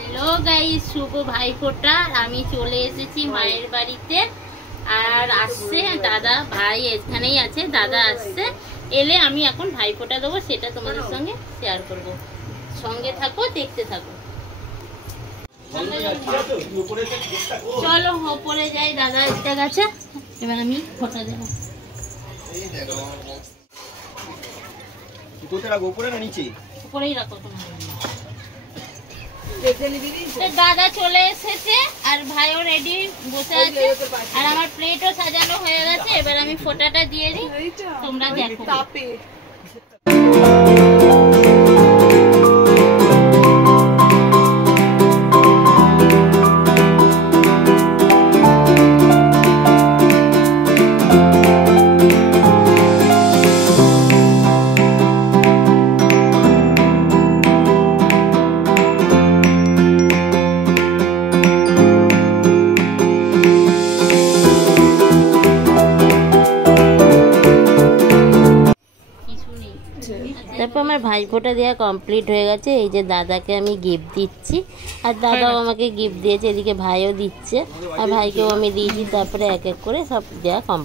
Hello guys, শুভ ভাইফোঁটা। আমি চলে এসেছি মায়ের বাড়িতে। আর আসছে দাদা, ভাই এখানেই আছে, দাদা আসছে। এলে আমি এখন ভাইফোঁটা দেবো, সেটা তোমাদের সঙ্গে শেয়ার করব। সঙ্গে থাকো, দেখতে থাকো। চলো ওপরে যাই, দাদা এসে গেছে। এবার আমি ফোঁটা দেবো। উপরে না নিচে? উপরেই রাখো তোমার। দাদা চলে এসেছে আর ভাইও রেডি বসে আছে, আর আমার প্লেটও সাজানো হয়ে গেছে। এবার আমি ফোঁটাটা দিয়ে দিই, তোমরা দেখো। তারপর আমার ভাইফোঁটা দেওয়া কমপ্লিট হয়ে গেছে। এই যে দাদাকে আমি গিফট দিচ্ছি, আর দাদাও আমাকে গিফট দিয়েছে। এদিকে ভাইও দিচ্ছে, আর ভাইকেও আমি দিয়েছি। তারপরে এক এক করে সব দেওয়া কমপ্লিট।